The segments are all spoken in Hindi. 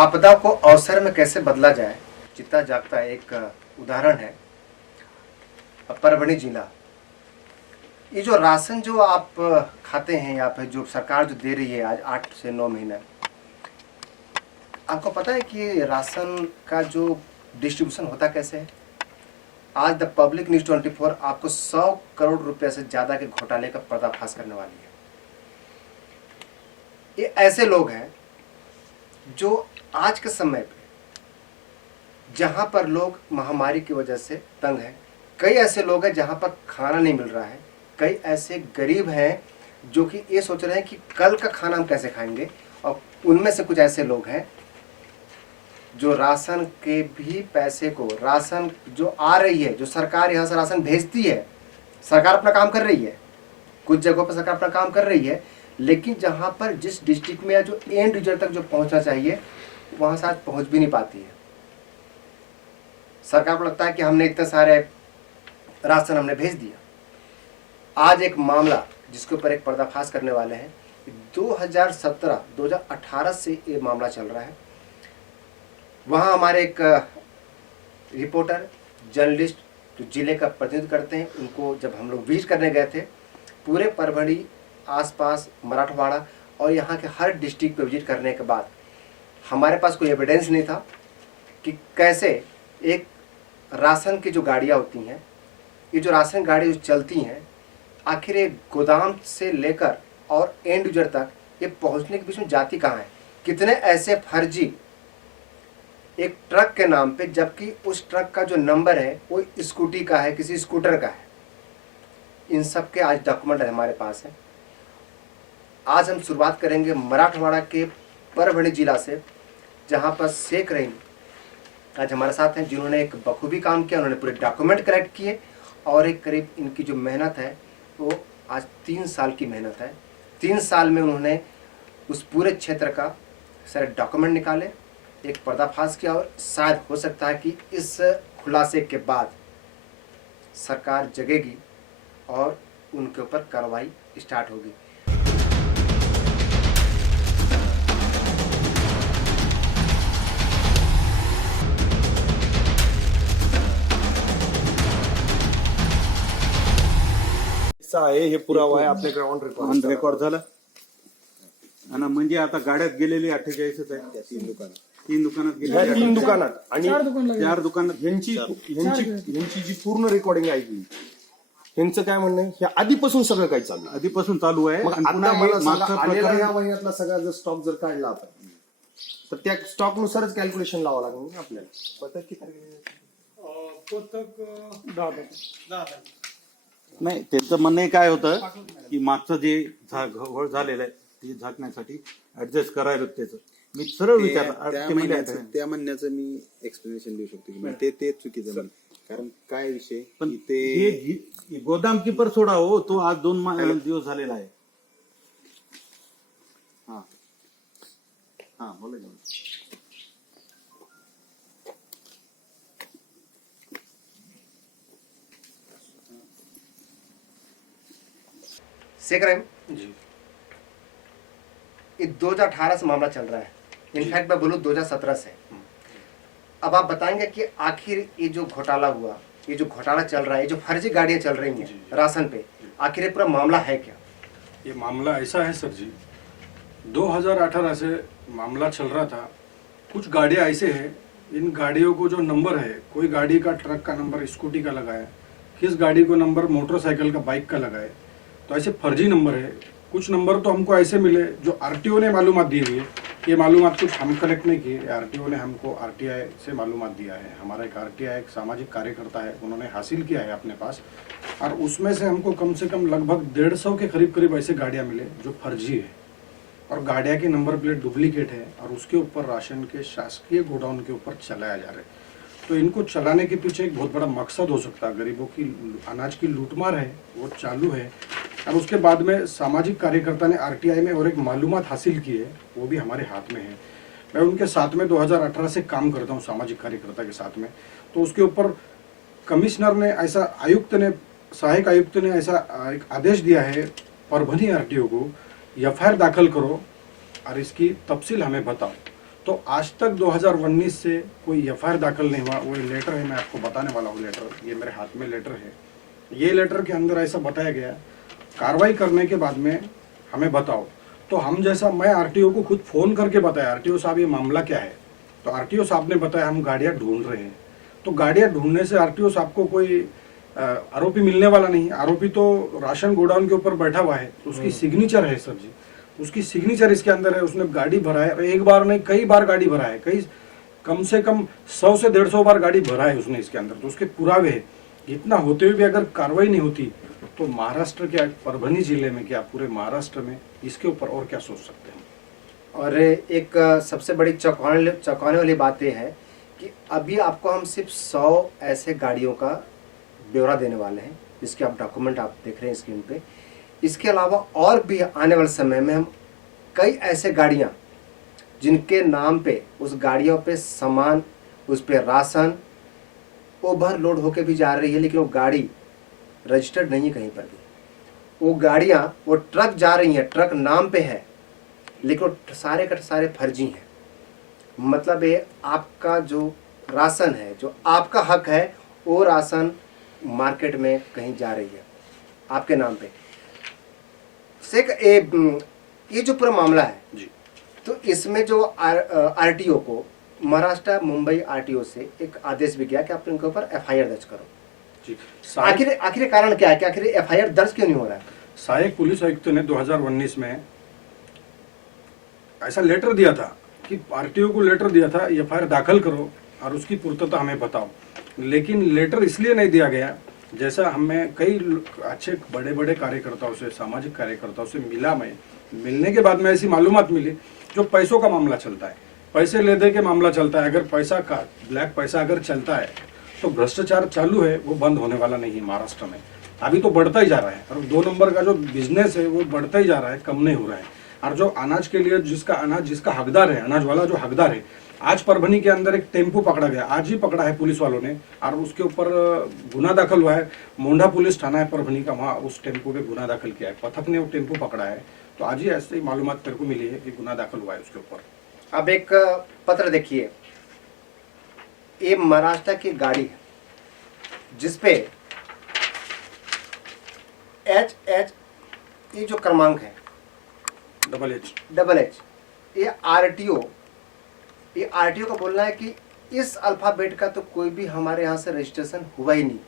आपदा को अवसर में कैसे बदला जाए, चिता जागता एक उदाहरण है परभणी जिला। ये जो राशन जो आप खाते हैं या फिर जो सरकार जो दे रही है आज 8 से 9 महीने, आपको पता है कि राशन का जो डिस्ट्रीब्यूशन होता कैसे है? आज द पब्लिक न्यूज 24 आपको 100 करोड़ रुपए से ज्यादा के घोटाले का पर्दाफाश करने वाली है। ये ऐसे लोग हैं जो आज के समय पे जहां पर लोग महामारी की वजह से तंग हैं, कई ऐसे लोग हैं जहां पर खाना नहीं मिल रहा है, कई ऐसे गरीब हैं जो कि ये सोच रहे हैं कि कल का खाना हम कैसे खाएंगे, और उनमें से कुछ ऐसे लोग हैं जो राशन के भी पैसे को, राशन जो आ रही है, जो सरकार यहाँ से राशन भेजती है, सरकार अपना काम कर रही है, कुछ जगहों पर सरकार अपना काम कर रही है, लेकिन जहाँ पर जिस डिस्ट्रिक्ट में या जो एंड यूजर तक जो पहुँचना चाहिए वहाँ से आज पहुँच भी नहीं पाती है। सरकार को लगता है कि हमने इतने सारे राशन हमने भेज दिया। आज एक मामला जिसके ऊपर एक पर्दाफाश करने वाले हैं, 2017-2018 से ये मामला चल रहा है। वहाँ हमारे एक रिपोर्टर जर्नलिस्ट जो जिले का प्रतिनिधित्व करते हैं, उनको जब हम लोग विजिट करने गए थे, पूरे परभणी आसपास मराठवाड़ा और यहाँ के हर डिस्ट्रिक्ट पे विजिट करने के बाद हमारे पास कोई एविडेंस नहीं था कि कैसे एक राशन की जो गाड़ियाँ होती हैं, ये जो राशन गाड़ी जो चलती हैं, आखिर एक गोदाम से लेकर और एंड यूजर तक ये पहुँचने के बीच में जाती कहाँ है। कितने ऐसे फर्जी एक ट्रक के नाम पे, जबकि उस ट्रक का जो नंबर है वो स्कूटी का है, किसी स्कूटर का है। इन सब के आज डॉक्यूमेंट हमारे पास है। आज हम शुरुआत करेंगे मराठवाड़ा के परभणी जिला से, जहाँ पर शेख रहीम आज हमारे साथ हैं, जिन्होंने एक बखूबी काम किया। उन्होंने पूरे डॉक्यूमेंट कलेक्ट किए और एक करीब इनकी जो मेहनत है वो आज 3 साल की मेहनत है। 3 साल में उन्होंने उस पूरे क्षेत्र का सारे डॉक्यूमेंट निकाले, एक पर्दाफाश किया, और शायद हो सकता है कि इस खुलासे के बाद सरकार जगेगी और उनके ऊपर कार्रवाई स्टार्ट होगी। आहे हे पुरावा आहे आपल्याकडे ऑन रेकॉर्ड झालं आणि म्हणजे आता गाड्यात गेलेली 48 आहे. 3 दुकानात ह्या गेले, 3 दुकानात आणि 4 दुकानात यांची जी पूर्ण रेकॉर्डिंग आहे की यांचं काय म्हणणं आहे, हे आधीपासून सगळं काही चालू आहे. आधीपासून चालू आहे. मग आणि आता पुन्हा मला मागचं सांगा, आलेला प्रकरण- या महिन्यातला सगळा जर स्टॉक जर काढला आपण तर त्या स्टॉक नुसारच कॅल्क्युलेशन लावावं लागेल ना आपल्याला. पथक किती? नाही, त्यांचं म्हणणं काय होतं की मागचं जे घोळ झालेलं आहे ते झाकण्यासाठी ऍडजस्ट करायला त्याचं मी सरळ विचारलं. त्या म्हणण्याचं मी एक्सप्लेनेशन देऊ शकतो की ते चुकीचं म्हणणं. कारण काय विषय पण ते हे गोदाम किपर सोडा हो, तो आज 2 दिवस झालेला आहे. हा हा बोला. शेख रहीम जी, ये 2018 से मामला चल रहा है, इनफैक्ट मैं बोलूँ 2017 से। अब आप बताएंगे कि आखिर ये जो घोटाला हुआ, ये जो घोटाला चल रहा है, ये जो फर्जी गाड़ियाँ चल रही हैं राशन पे, आखिर ये पूरा मामला है क्या? ये मामला ऐसा है सर जी, 2018 से मामला चल रहा था। कुछ गाड़ियाँ ऐसे हैं, इन गाड़ियों को जो नंबर है, कोई गाड़ी का ट्रक का नंबर स्कूटी का लगा है, किस गाड़ी को नंबर मोटरसाइकिल का, बाइक का लगा है, तो ऐसे फर्जी नंबर है। कुछ नंबर तो हमको ऐसे मिले जो आरटीओ ने मालूमात दी हुई है। ये मालूमात कुछ हम कलेक्ट नहीं किए, आरटीओ ने हमको आरटीआई से मालूमात दिया है। हमारा एक आरटीआई एक सामाजिक कार्यकर्ता है, उन्होंने हासिल किया है अपने पास, और उसमें से हमको कम से कम लगभग 150 के करीब ऐसे गाड़ियाँ मिले जो फर्जी है, और गाड़ियाँ की नंबर प्लेट डुप्लीकेट है, और उसके ऊपर राशन के शासकीय गोडाउन के ऊपर चलाया जा रहा है। तो इनको चलाने के पीछे एक बहुत बड़ा मकसद हो सकता है, गरीबों की अनाज की लूटमार है वो चालू है। और उसके बाद में सामाजिक कार्यकर्ता ने आरटीआई में और एक मालूमात हासिल की है, वो भी हमारे हाथ में है। मैं उनके साथ में 2018 से काम करता हूँ, सामाजिक कार्यकर्ता के साथ में। तो उसके ऊपर कमिश्नर ने ऐसा, आयुक्त ने, सहायक आयुक्त ने ऐसा एक आदेश दिया है परभणी आरटीओ को, एफआईआर दाखिल करो और इसकी तफसील हमें बताओ। तो आज तक 2019 से कोई एफआईआर दाखिल नहीं हुआ। वो लेटर है, मैं आपको बताने वाला हूँ लेटर, ये मेरे हाथ में लेटर है। ये लेटर के अंदर ऐसा बताया गया, कार्रवाई करने के बाद में हमें बताओ। तो हम जैसा, मैं आरटीओ को खुद फ़ोन करके बताया, आरटीओ साहब ये मामला क्या है। तो आरटीओ साहब ने बताया हम गाड़ियाँ ढूंढ रहे हैं। तो गाड़ियाँ ढूंढने से आरटीओ साहब को कोई आरोपी मिलने वाला नहीं। आरोपी तो राशन गोडाउन के ऊपर बैठा हुआ है, उसकी सिग्नेचर है सर जी, उसकी सिग्नेचर इसके अंदर है। उसने गाड़ी भरा है, एक बार नहीं कई बार गाड़ी भरा है, कई कम से कम 100 से 150 बार गाड़ी भरा है उसने इसके अंदर। तो उसके पुरावे है। इतना होते हुए भी अगर कार्रवाई नहीं होती तो महाराष्ट्र क्या, परभनी जिले में क्या, पूरे महाराष्ट्र में इसके ऊपर और क्या सोच सकते हैं। और एक सबसे बड़ी चौंकाने वाली बात यह है कि अभी आपको हम सिर्फ 100 ऐसे गाड़ियों का ब्यौरा देने वाले हैं, जिसके आप डॉक्यूमेंट आप देख रहे हैं स्क्रीन पे। इसके अलावा और भी आने वाले समय में हम कई ऐसे गाड़ियां जिनके नाम पे, उस गाड़ियों पे सामान, उस पे राशन ओवरलोड होके भी जा रही है, लेकिन वो गाड़ी रजिस्टर्ड नहीं है कहीं पर भी। वो गाड़ियां, वो ट्रक जा रही हैं, ट्रक नाम पे है, लेकिन वो सारे के सारे फर्जी हैं। मतलब ये आपका जो राशन है, जो आपका हक है, वो राशन मार्केट में कहीं जा रही है आपके नाम पे। ये जो पूरा मामला है जी, तो इसमें जो आरटीओ को, महाराष्ट्र मुंबई आरटीओ से एक आदेश भी गया कि आप इनके ऊपर एफआईआर दर्ज करो। जी। आखिर कारण क्या है कि आखिर एफआईआर दर्ज क्यों नहीं हो रहा है? सहायक पुलिस आयुक्त ने 2019 में ऐसा लेटर दिया था कि आरटीओ को लेटर दिया था, एफआईआर दाखिल करो और उसकी पूर्तता हमें बताओ। लेकिन लेटर इसलिए नहीं दिया गया, जैसा हमें कई अच्छे बड़े बड़े कार्यकर्ताओं से, सामाजिक कार्यकर्ताओं से मिला, मैं मिलने के बाद में ऐसी मालूमात मिली जो पैसों का मामला चलता है, पैसे ले दे के मामला चलता है। अगर पैसा का ब्लैक पैसा अगर चलता है तो भ्रष्टाचार चालू है, वो बंद होने वाला नहीं है महाराष्ट्र में। अभी तो बढ़ता ही जा रहा है, और 2 नंबर का जो बिजनेस है वो बढ़ता ही जा रहा है, कम नहीं हो रहा है। और जो अनाज के लिए जिसका हकदार है, अनाज वाला जो हकदार है, आज परभनी के अंदर एक टेम्पो पकड़ा गया, आज ही पकड़ा है पुलिस वालों ने, और उसके ऊपर गुना दाखिल हुआ है। मोंढा पुलिस थाना है परभनी का, वहाँ उस टेम्पो पे गुना दाखिल किया है, पथक ने वो टेम्पो पकड़ा है। तो आज ही ऐसे ही मालूमात मेरे को मिली है कि गुना दाखिल हुआ है उसके ऊपर। अब एक पत्र देखिए, ये महाराष्ट्र की गाड़ी है जिसपे HH, ये जो क्रमांक है डबल एच, ये आरटीओ का बोलना है कि इस अल्फाबेट का तो कोई भी हमारे यहाँ से रजिस्ट्रेशन हुआ ही नहीं,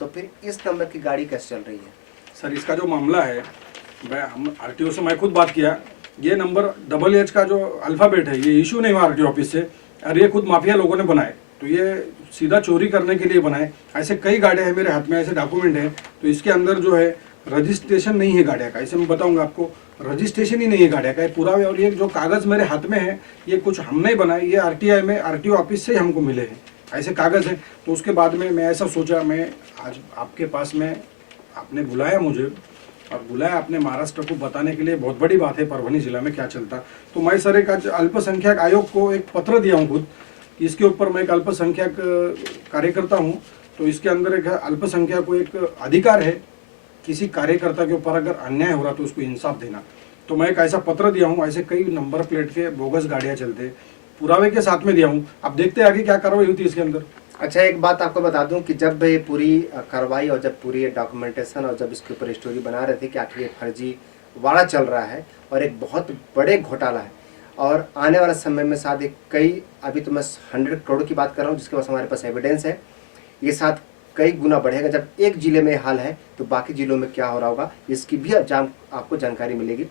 तो फिर इस नंबर की गाड़ी कैसे चल रही है? सर, इसका जो मामला है, हम आरटीओ से मैं खुद बात किया, ये नंबर HH का जो अल्फाबेट है, ये इशू नहीं हुआ आरटीओ ऑफिस से, और ये खुद माफिया लोगों ने बनाए। तो ये सीधा चोरी करने के लिए बनाए। ऐसे कई गाड़ियाँ हैं मेरे हाथ में, ऐसे डॉक्यूमेंट हैं, तो इसके अंदर जो है रजिस्ट्रेशन नहीं है गाड़िया का। ऐसे मैं बताऊंगा आपको, रजिस्ट्रेशन ही नहीं है गाड़िया का, ये पुरावे। और ये जो कागज मेरे हाथ में है, ये कुछ हम नहीं बनाए, ये आरटीआई में आरटीओ ऑफिस से हमको मिले हैं, ऐसे कागज हैं। तो उसके बाद में मैं ऐसा सोचा, मैं आज आपके पास में, आपने बुलाया मुझे, और बुलाया आपने महाराष्ट्र को बताने के लिए, बहुत बड़ी बात है परभनी जिला में क्या चलता। तो मैं सर एक अल्पसंख्यक आयोग को एक पत्र दिया हूँ खुद, इसके ऊपर मैं एक अल्पसंख्यक कार्यकर्ता हूँ, तो इसके अंदर एक अल्पसंख्यक को एक अधिकार है, किसी कार्यकर्ता के ऊपर अगर अन्याय हो रहा तो उसको इंसाफ देना। तो मैं एक ऐसा पत्र दिया हूँ, ऐसे कई नंबर प्लेट के बोगस गाड़ियाँ चलते, पुरावे के साथ में दिया हूँ। अब देखते हैं आगे क्या कार्रवाई होती है इसके अंदर। अच्छा, एक बात आपको बता दूं कि जब ये पूरी कार्रवाई और जब पूरी डॉक्यूमेंटेशन और जब इसके ऊपर स्टोरी बना रहे थे कि आखिर ये फर्जी वाड़ा चल रहा है और एक बहुत बड़े घोटाला है, और आने वाले समय में शायद एक कई, अभी तो मैं 100 करोड़ की बात कर रहा हूँ जिसके पास हमारे पास एविडेंस है, ये साथ कई गुना बढ़ेगा। जब एक जिले में हाल है तो बाकी जिलों में क्या हो रहा होगा, इसकी भी आपको जानकारी मिलेगी।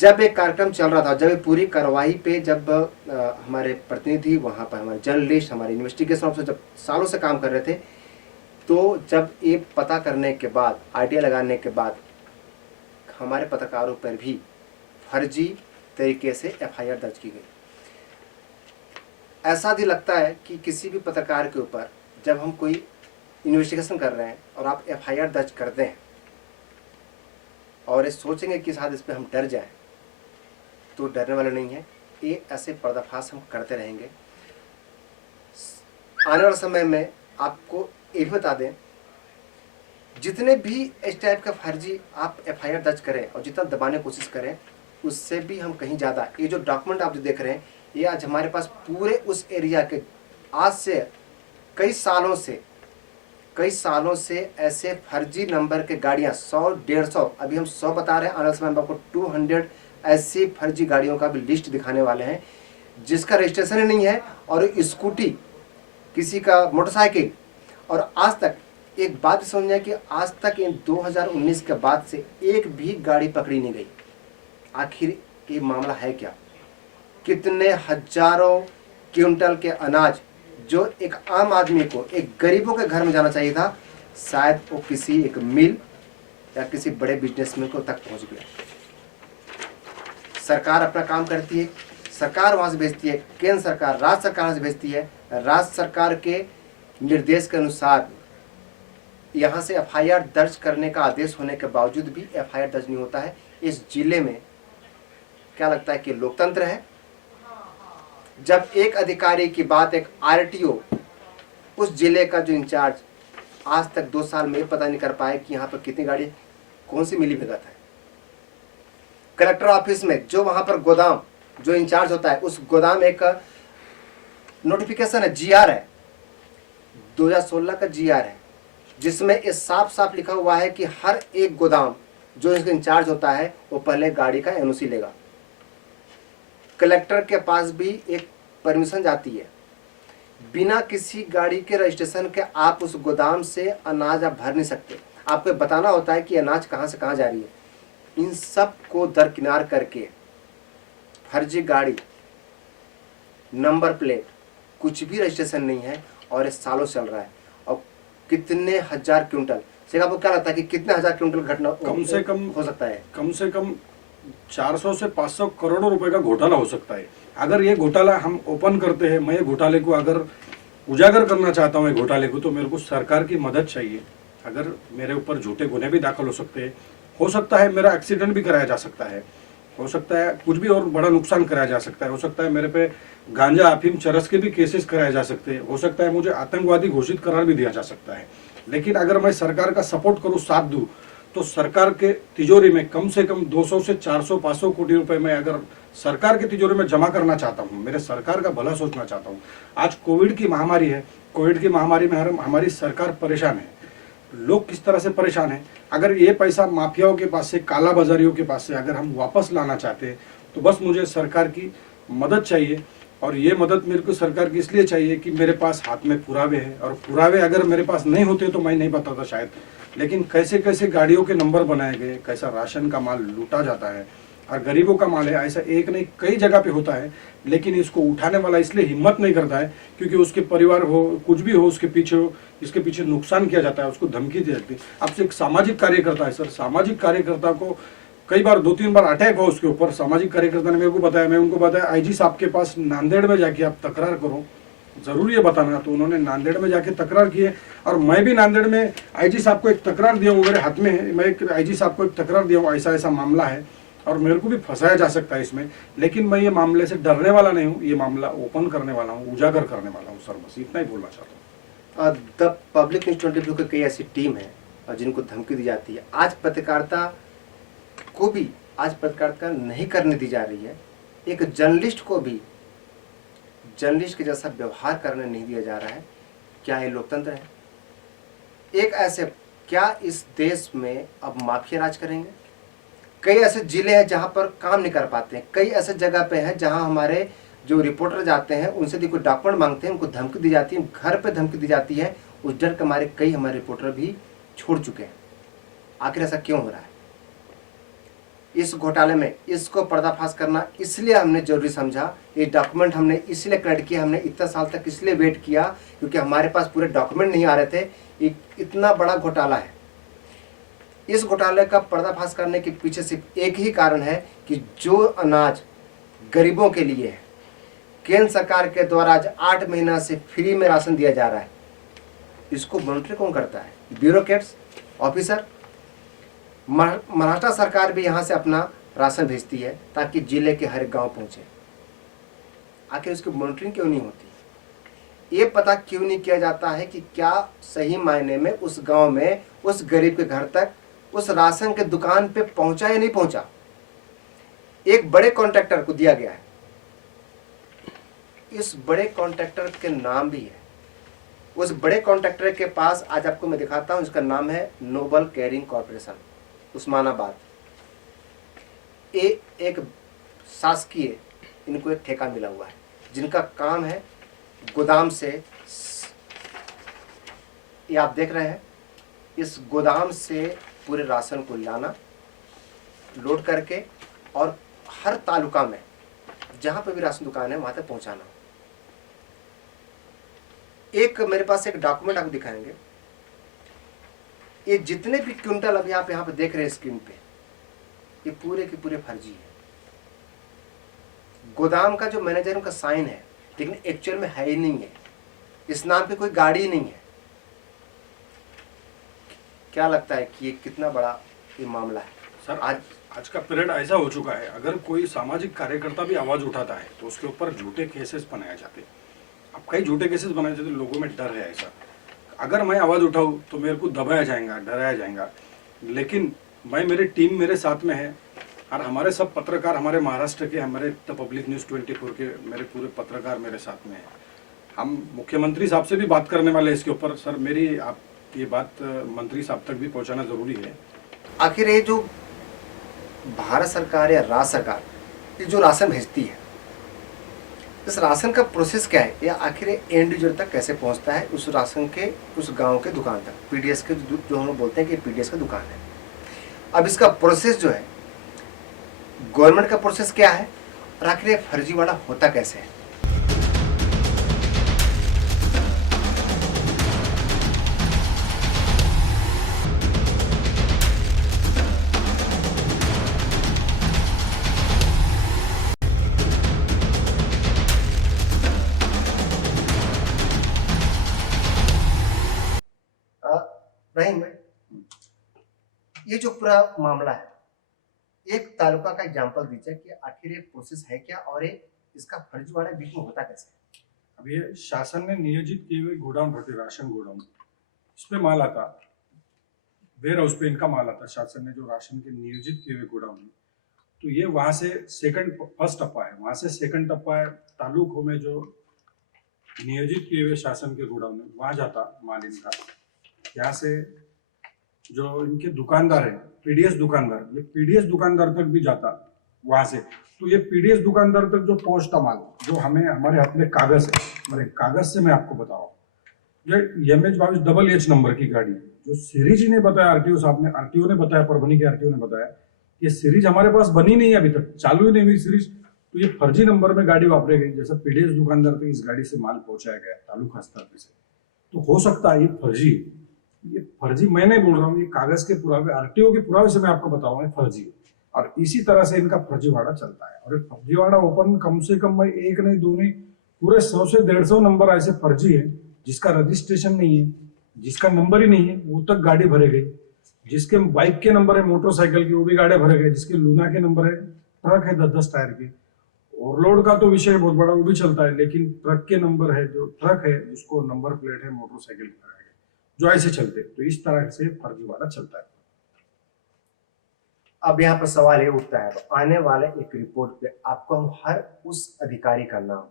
जब एक कार्यक्रम चल रहा था, जब ये पूरी कार्रवाई पे जब हमारे प्रतिनिधि वहाँ पर, हमारे जर्नलिस्ट, हमारे इन्वेस्टिगेशन ऑफिसर जब सालों से काम कर रहे थे, तो जब ये पता करने के बाद, आइडिया लगाने के बाद, हमारे पत्रकारों पर भी फर्जी तरीके से एफआईआर दर्ज की गई। ऐसा भी लगता है कि किसी भी पत्रकार के ऊपर जब हम कोई इन्वेस्टिगेशन कर रहे हैं और आप एफआईआर दर्ज करते हैं और ये सोचेंगे कि शायद इस पर हम डर जाएं, तो डरने वाले नहीं है। ये ऐसे पर्दाफाश हम करते रहेंगे। आने वाले समय में आपको ये भी बता दें, जितने भी इस टाइप का फर्जी आप एफआईआर दर्ज करें और जितना दबाने की कोशिश करें, उससे भी हम कहीं ज़्यादा, ये जो डॉक्यूमेंट आप जो देख रहे हैं, ये आज हमारे पास पूरे उस एरिया के आज से कई सालों से ऐसे फर्जी नंबर के गाड़ियां 100-150, अभी हम 100 बता रहे हैं, आने वाले समय में आपको 200 ऐसी फर्जी गाड़ियों का भी लिस्ट दिखाने वाले हैं जिसका रजिस्ट्रेशन ही नहीं है, और स्कूटी किसी का मोटरसाइकिल। और आज तक एक बात समझिए कि आज तक इन 2019 के बाद से एक भी गाड़ी पकड़ी नहीं गई। आखिर ये मामला है क्या? कितने हजारों क्विंटल के अनाज जो एक आम आदमी को, एक गरीबों के घर में जाना चाहिए था, शायद वो किसी एक मिल या किसी बड़े बिजनेसमैन को तक पहुंच गया। सरकार अपना काम करती है, सरकार वहां से भेजती है, केंद्र सरकार, राज्य सरकार वहां से भेजती है, राज्य सरकार के निर्देश के अनुसार यहाँ से एफआईआर दर्ज करने का आदेश होने के बावजूद भी एफआईआर दर्ज नहीं होता है। इस जिले में क्या लगता है कि लोकतंत्र है? जब एक अधिकारी की बात, एक आरटीओ, उस जिले का जो इंचार्ज आज तक 2 साल में पता नहीं कर पाए कि यहाँ पर कितनी गाड़ी, कौन सी मिली भगत है। कलेक्टर ऑफिस में जो वहां पर गोदाम जो इंचार्ज होता है, उस गोदाम एक नोटिफिकेशन है, जीआर है, 2016 का जीआर है, जिसमें ये साफ साफ लिखा हुआ है कि हर एक गोदाम जो इसका इंचार्ज होता है वो पहले गाड़ी का एनओसी लेगा। कलेक्टर के पास भी एक परमिशन जाती है, बिना किसी गाड़ी के रजिस्ट्रेशन के आप उस गोदाम से अनाज आप भर नहीं सकते। आपको बताना होता है कि अनाज कहाँ से कहाँ जा रही है। इन सब को दरकिनार करके फर्जी गाड़ी, नंबर प्लेट, कुछ भी रजिस्ट्रेशन नहीं है और ये सालों चल रहा है। और कितने हजार क्विंटल, आपको क्या लगता है कि कितने हजार क्विंटल घटना कम से कम हो सकता है? कम से कम 400 से 500 करोड़ रुपए का घोटाला हो सकता है। अगर ये घोटाला हम ओपन करते हैं, मैं ये घोटाले को अगर उजागर करना चाहता हूँ, ये घोटाले को, तो मेरे को सरकार की मदद चाहिए। अगर मेरे ऊपर झूठे गुने भी दाखिल हो सकता है मेरा एक्सीडेंट भी कराया जा सकता है, हो सकता है कुछ भी और बड़ा नुकसान कराया जा सकता है, हो सकता है मेरे पे गांजा, अफीम, चरस के भी केसेस कराए जा सकते हैं, हो सकता है मुझे आतंकवादी घोषित करार भी दिया जा सकता है। लेकिन अगर मैं सरकार का सपोर्ट करूँ, साथ दूँ, तो सरकार के तिजोरी में कम से कम 200 से 400-500 कोटी रुपए मैं अगर सरकार की तिजोरी में जमा करना चाहता हूँ, मेरे सरकार का भला सोचना चाहता हूँ। आज कोविड की महामारी है, कोविड की महामारी में हमारी सरकार परेशान है, लोग किस तरह से परेशान है। अगर ये पैसा माफियाओं के पास से, काला बाजारियों के पास से अगर हम वापस लाना चाहते हैं, तो बस मुझे सरकार की मदद चाहिए। और ये मदद मेरे को सरकार की इसलिए चाहिए कि मेरे पास हाथ में पुरावे हैं, और पुरावे अगर मेरे पास नहीं होते तो मैं नहीं बताता शायद। लेकिन कैसे कैसे गाड़ियों के नंबर बनाए गए, कैसा राशन का माल लूटा जाता है, और गरीबों का माल है, ऐसा एक नहीं कई जगह पे होता है। लेकिन इसको उठाने वाला इसलिए हिम्मत नहीं करता है क्योंकि उसके परिवार हो, कुछ भी हो, इसके पीछे नुकसान किया जाता है, उसको धमकी दी जाती है। आपसे एक सामाजिक कार्यकर्ता है सर, सामाजिक कार्यकर्ता को कई बार 2-3 बार अटैक हुआ उसके ऊपर। सामाजिक कार्यकर्ता ने मेरे को बताया, मैं उनको बताया आईजी साहब के पास नांदेड़ में जाके आप तकरार करो, जरूरी है बताना। तो उन्होंने नांदेड़ में जाके तकरार की है, और मैं भी नांदेड़ में आईजी साहब को एक तकरार दिया हूँ, मेरे हाथ में है, मैं एक आईजी साहब को एक तकरार दिया हूँ, ऐसा ऐसा मामला है और मेरे को भी फंसाया जा सकता है इसमें। लेकिन मैं ये मामले से डरने वाला नहीं हूँ, ये मामला ओपन करने वाला हूँ, उजागर करने वाला हूँ सर, बस इतना ही बोलना चाहता हूँ। द पब्लिक न्यूज 22 की कई ऐसी टीम है जिनको धमकी दी जाती है। आज पत्रकारिता नहीं करने दी जा रही है। एक जर्नलिस्ट को भी जर्नलिस्ट के जैसा व्यवहार करने नहीं दिया जा रहा है। क्या ये लोकतंत्र है? एक ऐसे, क्या इस देश में अब माफिया राज करेंगे? कई ऐसे जिले हैं जहां पर काम नहीं कर पाते हैं, कई ऐसे जगह पे हैं जहां हमारे जो रिपोर्टर जाते हैं उनसे कोई डॉक्यूमेंट मांगते हैं, उनको धमकी दी जाती है, घर पे धमकी दी जाती है। उस डर के मारे कई हमारे रिपोर्टर भी छोड़ चुके हैं। आखिर ऐसा क्यों हो रहा है? इस घोटाले में इसको पर्दाफाश करना इसलिए हमने जरूरी समझा, ये डॉक्यूमेंट हमने इसलिए कलेक्ट किया, हमने इतना साल तक इसलिए वेट किया क्योंकि हमारे पास पूरे डॉक्यूमेंट नहीं आ रहे थे। इतना बड़ा घोटाला है। इस घोटाले का पर्दाफाश करने के पीछे सिर्फ एक ही कारण है कि जो अनाज गरीबों के लिए है, केंद्र सरकार के द्वारा आज 8 महीना से फ्री में राशन दिया जा रहा है, इसको मॉनिटर कौन करता है? Bureaucrats, officer. महाराष्ट्र सरकार भी यहाँ से अपना राशन भेजती है ताकि जिले के हर गांव पहुंचे। आखिर उसकी मॉनिटरिंग क्यों नहीं होती? ये पता क्यों नहीं किया जाता है कि क्या सही मायने में उस गांव में उस गरीब के घर तक उस राशन के दुकान पे पहुंचा या नहीं पहुंचा? एक बड़े कॉन्ट्रैक्टर को दिया गया है, इस बड़े कॉन्ट्रैक्टर के नाम भी है। उस बड़े कॉन्ट्रैक्टर के पास आज आपको मैं दिखाता हूं, इसका नाम है नोबल कैरिंग कॉर्पोरेशन उस्मानाबाद। ये एक शासकीय इनको एक ठेका मिला हुआ है, जिनका काम है गोदाम से, ये आप देख रहे हैं, इस गोदाम से पूरे राशन को लाना, लोड करके और हर तालुका में जहां पे भी राशन दुकान है वहां तक पहुंचाना। एक मेरे पास एक डॉक्यूमेंट आपको दिखाएंगे। ये जितने भी क्विंटल अभी आप यहाँ पे देख रहे हैं स्क्रीन पे, ये पूरे के पूरे फर्जी है। गोदाम का जो मैनेजर उनका साइन है, लेकिन एक्चुअल में है ही नहीं है। इस नाम पे कोई गाड़ी नहीं है। क्या लगता है कि ये कितना बड़ा ये मामला है? सर आज का पीरियड ऐसा हो चुका है, अगर कोई सामाजिक कार्यकर्ता भी आवाज उठाता है तो उसके ऊपर झूठे केसेस बनाए जाते हैं। अब कई झूठे केसेस बनाए जाते, लोगों में डर है ऐसा, अगर मैं आवाज उठाऊं तो मेरे को दबाया जाएगा, डराया जाएगा। लेकिन मैं, मेरी टीम मेरे साथ में है और हमारे सब पत्रकार, हमारे महाराष्ट्र के, हमारे द पब्लिक न्यूज़ 24 के मेरे पूरे पत्रकार मेरे साथ में है। हम मुख्यमंत्री साहब से भी बात करने वाले हैं इसके ऊपर। सर मेरी आप ये बात मंत्री साहब तक भी पहुंचाना जरूरी है। आखिर ये जो भारत सरकार या राज्य सरकार ये जो राशन भेजती है, इस राशन का प्रोसेस क्या है, या आखिर एंड यूजर तक कैसे पहुंचता है, उस राशन के उस गांव के दुकान तक, पीडीएस के जो हम लोग बोलते हैं कि पीडीएस का दुकान है। अब इसका प्रोसेस जो है, गवर्नमेंट का प्रोसेस क्या है, और आखिर ये फर्जीवाड़ा होता कैसे है? रहीम भाई, ये जो पूरा मामला है, एक तालुका का एग्जांपल दीजिए कि आखिर ये प्रोसेस है क्या, और ये इसका फर्जीवाड़ा बीच में होता कैसे? अब ये शासन ने नियोजित किए हुए गोडाउन होते, राशन गोडाउन, इस पे माल आता, वेयर हाउस पे इनका माल आता। शासन ने जो राशन के नियोजित किए हुए गोडाउन है, तो ये वहां से फर्स्ट टप्पा है, वहां से सेकंड टप्पा है तालुकों में जो नियोजित किए हुए शासन के गोडाउन है, वहां जाता माल इनका। यहाँ से जो इनके दुकानदार है, पीडीएस दुकानदार, ये पीडीएस दुकानदार तक भी जाता वहां से। तो ये पीडीएस दुकानदार तक जो पहुंचता माल, जो हमें, हमारे हाथ में कागज है, हमारे कागज से मैं आपको बता रहा हूँ, ये MH22HH नंबर की गाड़ी, जो सीरीज ही नहीं बताया आरटीओ साहब ने, आरटीओ ने बताया, परभनी के आरटीओ ने बताया, ये सीरीज हमारे पास बनी नहीं है, अभी तक चालू ही नहीं हुई सीरीज। तो ये फर्जी नंबर में गाड़ी वापरी गई, जैसा पीडीएस दुकानदार तक इस गाड़ी से माल पहुंचाया गया तालुका स्तर पे से। तो हो सकता है ये फर्जी, ये फर्जी मैं नहीं बोल रहा हूँ, ये कागज के पुरावे, आरटीओ के पुरावे से मैं आपको बताऊंगा फर्जी। और इसी तरह से इनका फर्जीवाड़ा चलता है। और ये फर्जीवाड़ा ओपन कम से कम मैं एक नहीं, दो नहीं, पूरे 100 से 150 नंबर ऐसे फर्जी है, जिसका रजिस्ट्रेशन नहीं है, जिसका नंबर ही नहीं है, वो तक गाड़ी भरे गई। जिसके बाइक के नंबर है, मोटरसाइकिल की, वो भी गाड़ी भरे गए। जिसके लूना के नंबर है, ट्रक है 10-10 टायर के। ओवरलोड का तो विषय बहुत बड़ा, वो भी चलता है, लेकिन ट्रक के नंबर है, जो ट्रक है उसको नंबर प्लेट है मोटरसाइकिल की, जो ऐसे चलते। तो इस तरह से फर्जीवाड़ा चलता है। अब यहाँ पर सवाल ये उठता है, तो आने वाले एक रिपोर्ट पे आपको हम हर उस अधिकारी का नाम,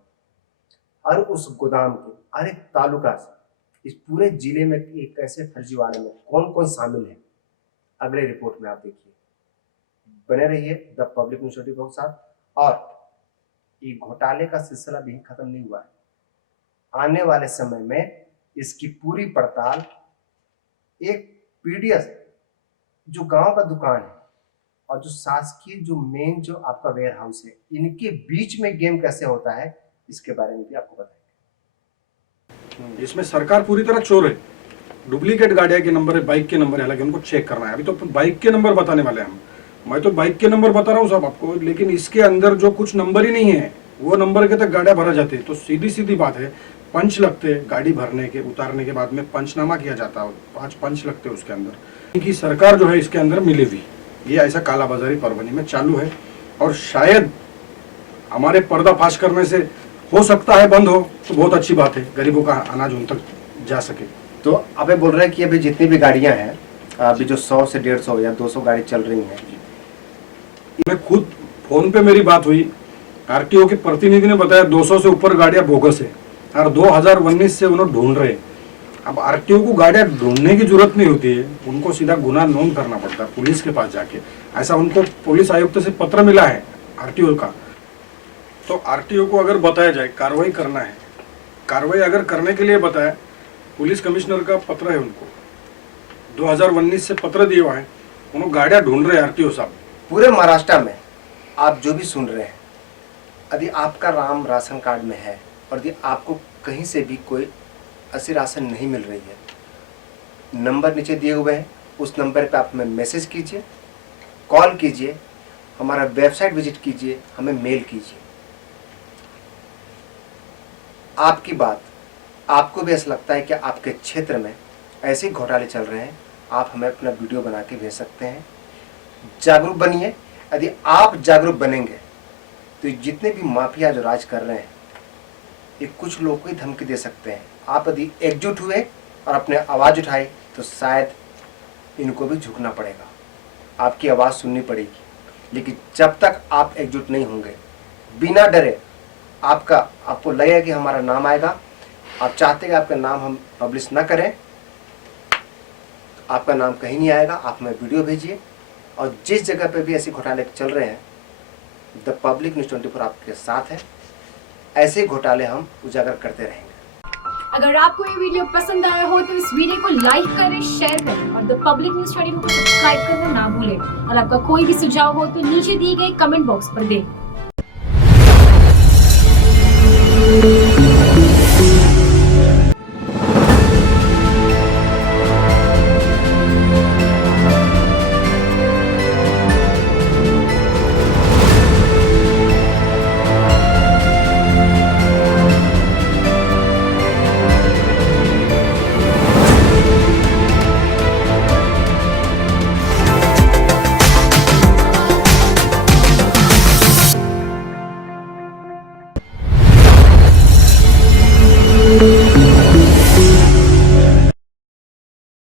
हर उस गोदाम के, हर एक तालुका से, इस पूरे जिले में एक ऐसे फर्जीवाड़े में कौन कौन शामिल है, अगले रिपोर्ट में आप देखिए। बने रहिए द पब्लिक न्यूज़ 24 के साथ। और ये घोटाले का सिलसिला भी खत्म नहीं हुआ है। आने वाले समय में इसकी पूरी पड़ताल, एक पीडीएस जो गांव का दुकान है और जो शासकीय जो मेन जो आपका वेयर हाउस है, इनके बीच में गेम कैसे होता है, इसके बारे में भी आपको बताएंगे। इसमें सरकार पूरी तरह चोर है। डुप्लीकेट गाड़ियां के नंबर है, बाइक के नंबर है, हालांकि उनको चेक करना है। अभी तो बाइक के नंबर बताने वाले हैं हम, मैं तो बाइक के नंबर बता रहा हूँ साहब आपको, लेकिन इसके अंदर जो कुछ नंबर ही नहीं है, वो नंबर के तक गाड़ियां भरा जाती है। तो सीधी सीधी बात है, पंच लगते, गाड़ी भरने के, उतारने के बाद में पंचनामा किया जाता है, 5 पंच लगते हैं उसके अंदर। कि सरकार जो है इसके अंदर मिली हुई, ये ऐसा कालाबाजारी परभनी में चालू है। और शायद हमारे पर्दाफाश करने से हो सकता है बंद हो, तो बहुत अच्छी बात है, गरीबों का अनाज उन तक जा सके। तो अभी बोल रहे हैं कि अभी जितनी भी गाड़ियां हैं, अभी जो 100 से 150 या 200 गाड़ी चल रही हैं, मैं खुद फोन पे मेरी बात हुई आरटीओ के प्रतिनिधि ने बताया 200 से ऊपर गाड़ियां बोगस है और 2019 से उन्होंने ढूंढ रहे हैं। अब आरटीओ को गाड़ियां ढूंढने की जरूरत नहीं होती है, उनको सीधा गुनाह नोंद करना पड़ता है पुलिस के पास जाके। ऐसा उनको पुलिस आयुक्त से पत्र मिला है आरटीओ का। तो आरटीओ को अगर बताया जाए कार्रवाई करना है, कार्रवाई अगर करने के लिए बताया, पुलिस कमिश्नर का पत्र है उनको, 2019 से पत्र दिया हुआ है, उन्होंने गाड़ियां ढूंढ रहे हैं आरटीओ साहब। पूरे महाराष्ट्र में आप जो भी सुन रहे हैं, यदि आपका नाम राशन कार्ड में है और यदि आपको कहीं से भी कोई ऐसी राशन नहीं मिल रही है, नंबर नीचे दिए हुए हैं, उस नंबर पे आप हमें मैसेज कीजिए, कॉल कीजिए, हमारा वेबसाइट विजिट कीजिए, हमें मेल कीजिए। आपकी बात, आपको भी ऐसा लगता है कि आपके क्षेत्र में ऐसे घोटाले चल रहे हैं, आप हमें अपना वीडियो बना के भेज सकते हैं। जागरूक बनिए। यदि आप जागरूक बनेंगे तो ये जितने भी माफिया जो राज कर रहे हैं, ये कुछ लोग को ही धमकी दे सकते हैं। आप यदि एकजुट हुए और अपने आवाज़ उठाए तो शायद इनको भी झुकना पड़ेगा, आपकी आवाज़ सुननी पड़ेगी। लेकिन जब तक आप एकजुट नहीं होंगे, बिना डरे, आपको लगेगा कि हमारा नाम आएगा, आप चाहते हैं कि आपका नाम हम पब्लिश ना करें, आपका नाम कहीं नहीं आएगा। आप हमें वीडियो भेजिए, और जिस जगह पे भी ऐसे घोटाले चल रहे हैं, द पब्लिक न्यूज़ 24 आपके साथ है। ऐसे घोटाले हम उजागर करते रहेंगे। अगर आपको ये वीडियो पसंद आया हो तो इस वीडियो को लाइक करें, शेयर करें और द पब्लिक न्यूज़ 24 को सब्सक्राइब करना ना भूलें। और आपका कोई भी सुझाव हो तो नीचे दिए गए कमेंट बॉक्स पर दें।